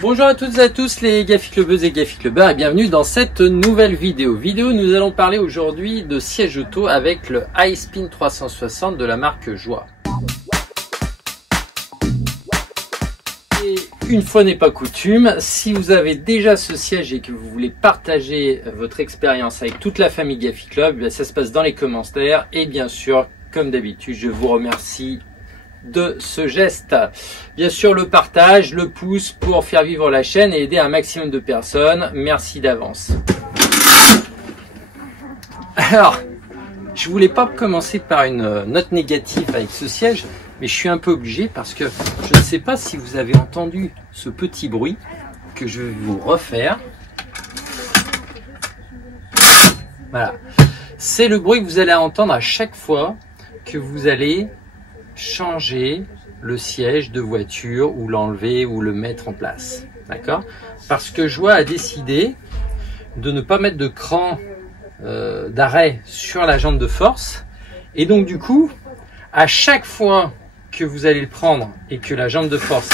Bonjour à toutes et à tous les Gafi Clubbeuses et Gafi Clubbeurs et bienvenue dans cette nouvelle vidéo. Nous allons parler aujourd'hui de siège auto avec le iSpin 360 de la marque Joie. Et une fois n'est pas coutume, si vous avez déjà ce siège et que vous voulez partager votre expérience avec toute la famille Gafi Club, ça se passe dans les commentaires et bien sûr, comme d'habitude, je vous remercie de ce geste. Bien sûr, le partage, le pouce pour faire vivre la chaîne et aider un maximum de personnes. Merci d'avance. Alors, je voulais pas commencer par une note négative avec ce siège, mais je suis un peu obligé parce que je ne sais pas si vous avez entendu ce petit bruit que je vais vous refaire. Voilà. C'est le bruit que vous allez entendre à chaque fois que vous allez changer le siège de voiture ou l'enlever ou le mettre en place. D'accord? Parce que Joie a décidé de ne pas mettre de cran d'arrêt sur la jambe de force. Et donc du coup, à chaque fois que vous allez le prendre et que la jambe de force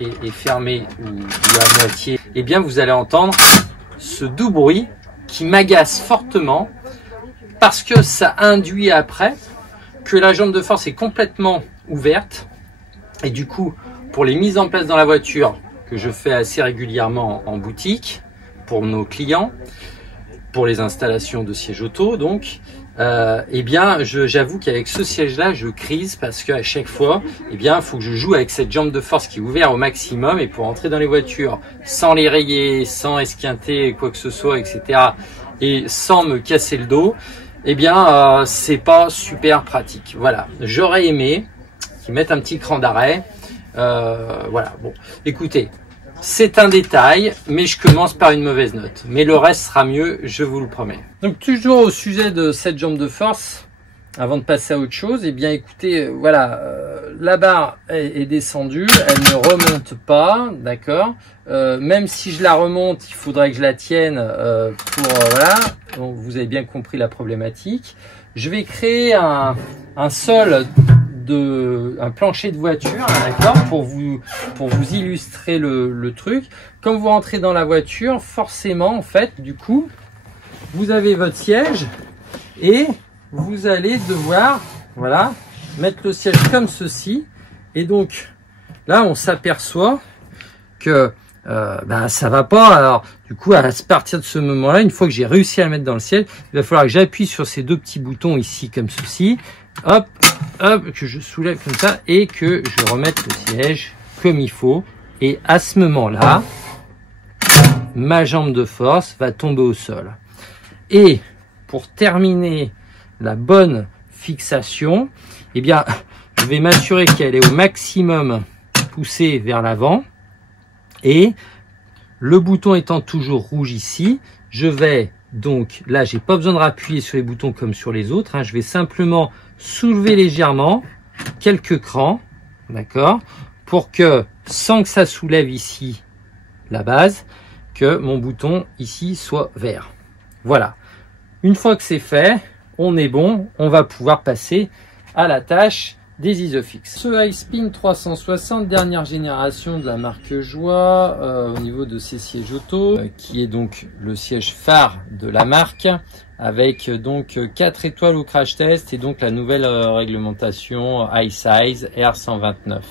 est fermée ou à moitié, eh bien vous allez entendre ce doux bruit qui m'agace fortement parce que ça induit après que la jambe de force est complètement ouverte et du coup pour les mises en place dans la voiture que je fais assez régulièrement en boutique pour nos clients, pour les installations de sièges auto donc, eh bien j'avoue qu'avec ce siège là je crise parce qu'à chaque fois eh bien il faut que je joue avec cette jambe de force qui est ouverte au maximum et pour entrer dans les voitures sans les rayer, sans esquinter quoi que ce soit etc. et sans me casser le dos, eh bien c'est pas super pratique. Voilà, j'aurais aimé qu'ils mettent un petit cran d'arrêt. Voilà, bon, écoutez, c'est un détail, mais je commence par une mauvaise note. Mais le reste sera mieux, je vous le promets. Donc toujours au sujet de cette jambe de force, avant de passer à autre chose, eh bien écoutez, voilà, la barre est descendue, elle ne remonte pas, d'accord. Même si je la remonte, il faudrait que je la tienne voilà. Donc vous avez bien compris la problématique. Je vais créer un sol un plancher de voiture, d'accord, pour vous illustrer le truc. Quand vous rentrez dans la voiture, forcément, en fait, du coup, vous avez votre siège et vous allez devoir, voilà, mettre le siège comme ceci. Et donc, là, on s'aperçoit que ça va pas. Alors, du coup, à partir de ce moment-là, une fois que j'ai réussi à le mettre dans le siège, il va falloir que j'appuie sur ces deux petits boutons ici, comme ceci. Hop, hop, que je soulève comme ça et que je remette le siège comme il faut. Et à ce moment-là, ma jambe de force va tomber au sol. Et pour terminer la bonne fixation, eh bien, je vais m'assurer qu'elle est au maximum poussée vers l'avant. Et le bouton étant toujours rouge ici, je vais donc, là, j'ai pas besoin de appuyer sur les boutons comme sur les autres. Hein, je vais simplement soulever légèrement quelques crans, d'accord, pour que, sans que ça soulève ici la base, que mon bouton ici soit vert. Voilà. Une fois que c'est fait, on est bon, on va pouvoir passer à la tâche des Isofix. Ce iSpin 360 dernière génération de la marque Joie au niveau de ces sièges auto, qui est donc le siège phare de la marque, avec donc 4 étoiles au crash test et donc la nouvelle réglementation iSize R129.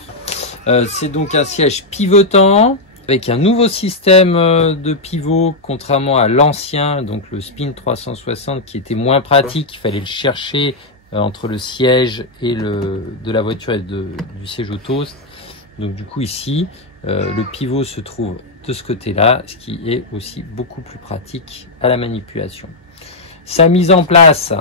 C'est donc un siège pivotant avec un nouveau système de pivot, contrairement à l'ancien, donc le Spin 360 qui était moins pratique, il fallait le chercher entre le siège et de la voiture et du siège auto. Donc du coup ici, le pivot se trouve de ce côté-là, ce qui est aussi beaucoup plus pratique à la manipulation. Sa mise en place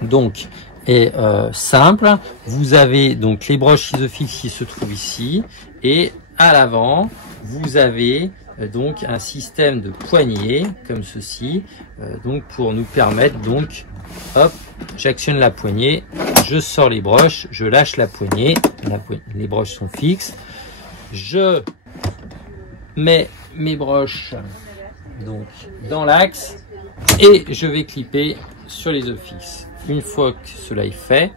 donc est simple. Vous avez donc les broches Isofix qui se trouvent ici et à l'avant, vous avez donc un système de poignée comme ceci, donc pour nous permettre donc, hop, j'actionne la poignée, je sors les broches, je lâche la poignée, les broches sont fixes, je mets mes broches donc dans l'axe et je vais clipper sur les Isofix. Une fois que cela est fait,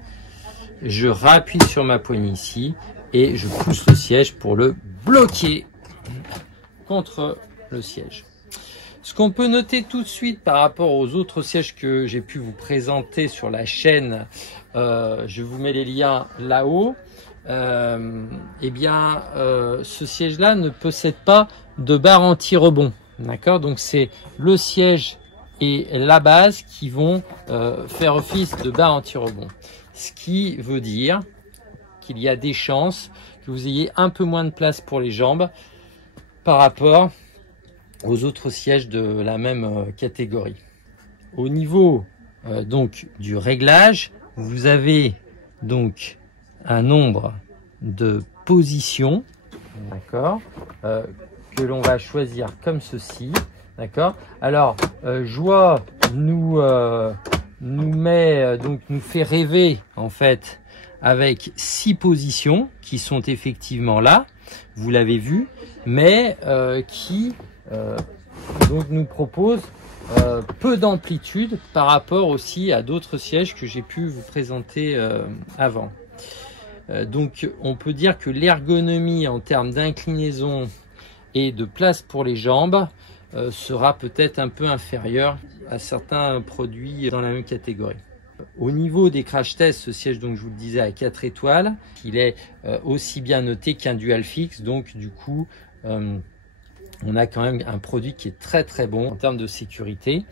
je rappuie sur ma poignée ici et je pousse le siège pour le bloquer. contre le siège. Ce qu'on peut noter tout de suite par rapport aux autres sièges que j'ai pu vous présenter sur la chaîne, je vous mets les liens là-haut, eh bien ce siège-là ne possède pas de barre anti-rebond. D'accord? Donc c'est le siège et la base qui vont faire office de barre anti-rebond. Ce qui veut dire qu'il y a des chances que vous ayez un peu moins de place pour les jambes par rapport aux autres sièges de la même catégorie. Au niveau donc du réglage, vous avez donc un nombre de positions, d'accord, que l'on va choisir comme ceci, d'accord. Alors Joie nous fait rêver en fait avec 6 positions qui sont effectivement là, vous l'avez vu, mais qui donc nous propose peu d'amplitude par rapport aussi à d'autres sièges que j'ai pu vous présenter avant. Donc on peut dire que l'ergonomie en termes d'inclinaison et de place pour les jambes sera peut-être un peu inférieure à certains produits dans la même catégorie. Au niveau des crash tests, ce siège, donc je vous le disais, à 4 étoiles, il est aussi bien noté qu'un dual fixe, donc du coup on a quand même un produit qui est très très bon en termes de sécurité.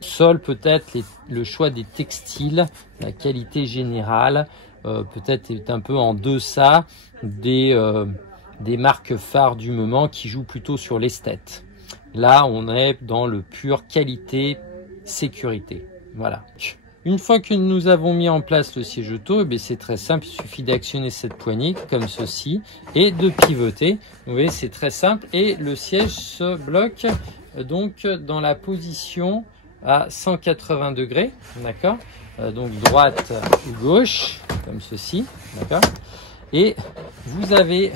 Sol, peut-être le choix des textiles, la qualité générale peut-être est un peu en deçà des marques phares du moment qui jouent plutôt sur l'esthète. Là on est dans le pur qualité sécurité. Voilà. Une fois que nous avons mis en place le siège auto, c'est très simple, il suffit d'actionner cette poignée comme ceci et de pivoter. Vous voyez, c'est très simple et le siège se bloque donc dans la position à 180 degrés, d'accord, donc droite ou gauche comme ceci, d'accord. Et vous avez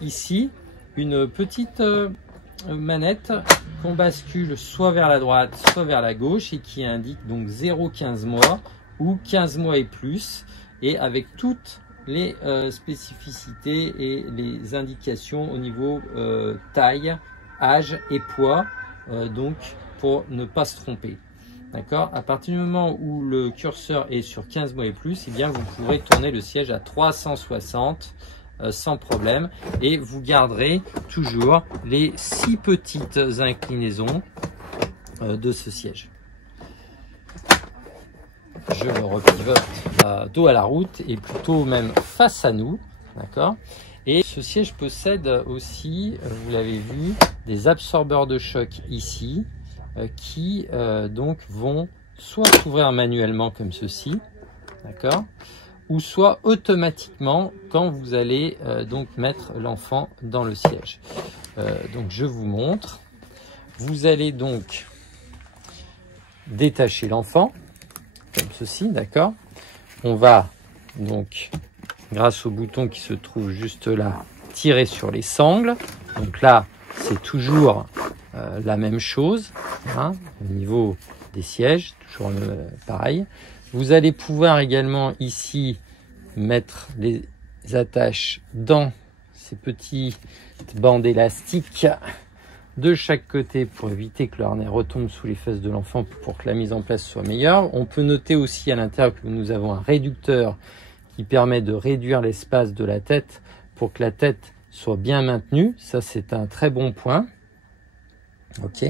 ici une petite manette qu'on bascule soit vers la droite soit vers la gauche et qui indique donc 0,15 mois ou 15 mois et plus, et avec toutes les spécificités et les indications au niveau taille, âge et poids, donc pour ne pas se tromper. D'accord. À partir du moment où le curseur est sur 15 mois et plus, eh bien vous pourrez tourner le siège à 360 sans problème et vous garderez toujours les 6 petites inclinaisons de ce siège. Je le repivote dos à la route et plutôt même face à nous, d'accord. Et ce siège possède aussi, vous l'avez vu, des absorbeurs de choc ici qui donc vont soit s'ouvrir manuellement comme ceci, d'accord, ou soit automatiquement quand vous allez donc mettre l'enfant dans le siège. Donc je vous montre. Vous allez donc détacher l'enfant comme ceci, d'accord. On va donc, grâce au bouton qui se trouve juste là, tirer sur les sangles. Donc là, c'est toujours la même chose, hein, au niveau des sièges, toujours pareil. Vous allez pouvoir également ici mettre les attaches dans ces petites bandes élastiques de chaque côté pour éviter que le harnais retombe sous les fesses de l'enfant pour que la mise en place soit meilleure. On peut noter aussi à l'intérieur que nous avons un réducteur qui permet de réduire l'espace de la tête pour que la tête soit bien maintenue. Ça, c'est un très bon point. Ok.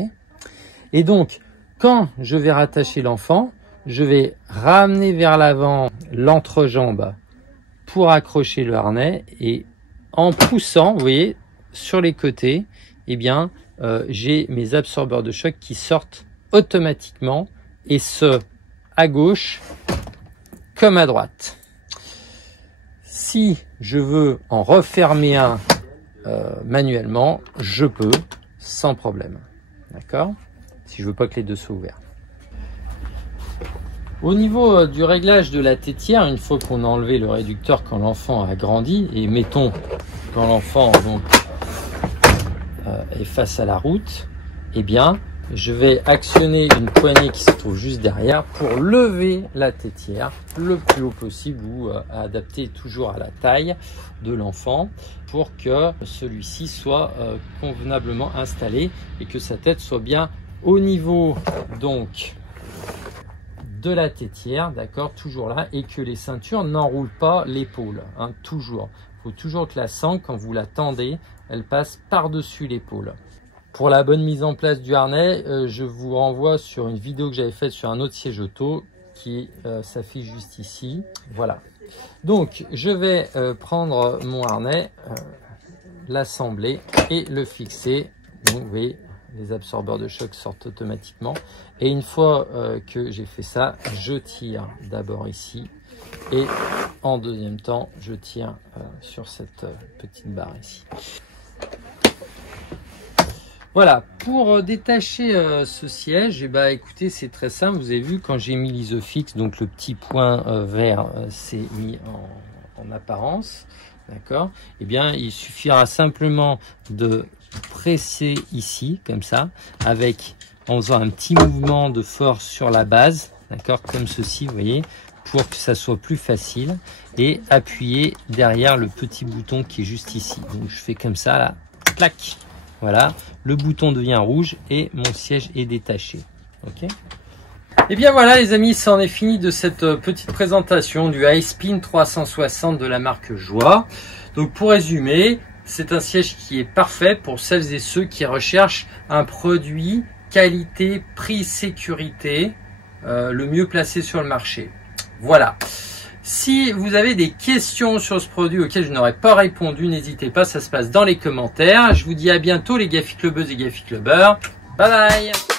Et donc, quand je vais rattacher l'enfant, je vais ramener vers l'avant l'entrejambe pour accrocher le harnais et en poussant, vous voyez, sur les côtés, eh bien, j'ai mes absorbeurs de choc qui sortent automatiquement et ce, à gauche comme à droite. Si je veux en refermer un manuellement, je peux sans problème. D'accord? Si je veux pas que les deux soient ouverts. Au niveau du réglage de la tétière, une fois qu'on a enlevé le réducteur quand l'enfant a grandi, et mettons quand l'enfant donc est face à la route, eh bien je vais actionner une poignée qui se trouve juste derrière pour lever la tétière le plus haut possible ou adapter toujours à la taille de l'enfant pour que celui-ci soit convenablement installé et que sa tête soit bien au niveau donc de la tétière, d'accord, toujours là, et que les ceintures n'enroulent pas l'épaule, hein, toujours. Il faut toujours que la sangle, quand vous la tendez, elle passe par-dessus l'épaule. Pour la bonne mise en place du harnais, je vous renvoie sur une vidéo que j'avais faite sur un autre siège auto qui s'affiche juste ici. Voilà. Donc, je vais prendre mon harnais, l'assembler et le fixer. Donc, vous voyez, les absorbeurs de choc sortent automatiquement. Et une fois que j'ai fait ça, je tire d'abord ici. Et en deuxième temps, je tire sur cette petite barre ici. Voilà, pour détacher ce siège, écoutez, c'est très simple. Vous avez vu, quand j'ai mis l'isofix, donc le petit point vert s'est mis en apparence. D'accord. Eh bien, il suffira simplement de presser ici, comme ça, en faisant un petit mouvement de force sur la base, d'accord, comme ceci, vous voyez, pour que ça soit plus facile, et appuyer derrière le petit bouton qui est juste ici. Donc, je fais comme ça, là, clac. Voilà, le bouton devient rouge et mon siège est détaché. Ok. Et bien voilà les amis, ça en est fini de cette petite présentation du iSpin 360 de la marque Joie. Donc pour résumer, c'est un siège qui est parfait pour celles et ceux qui recherchent un produit qualité, prix, sécurité, le mieux placé sur le marché. Voilà. Si vous avez des questions sur ce produit auxquelles je n'aurais pas répondu, n'hésitez pas, ça se passe dans les commentaires. Je vous dis à bientôt les Gafi Clubbeuses et Gafi Clubbeurs. Bye bye.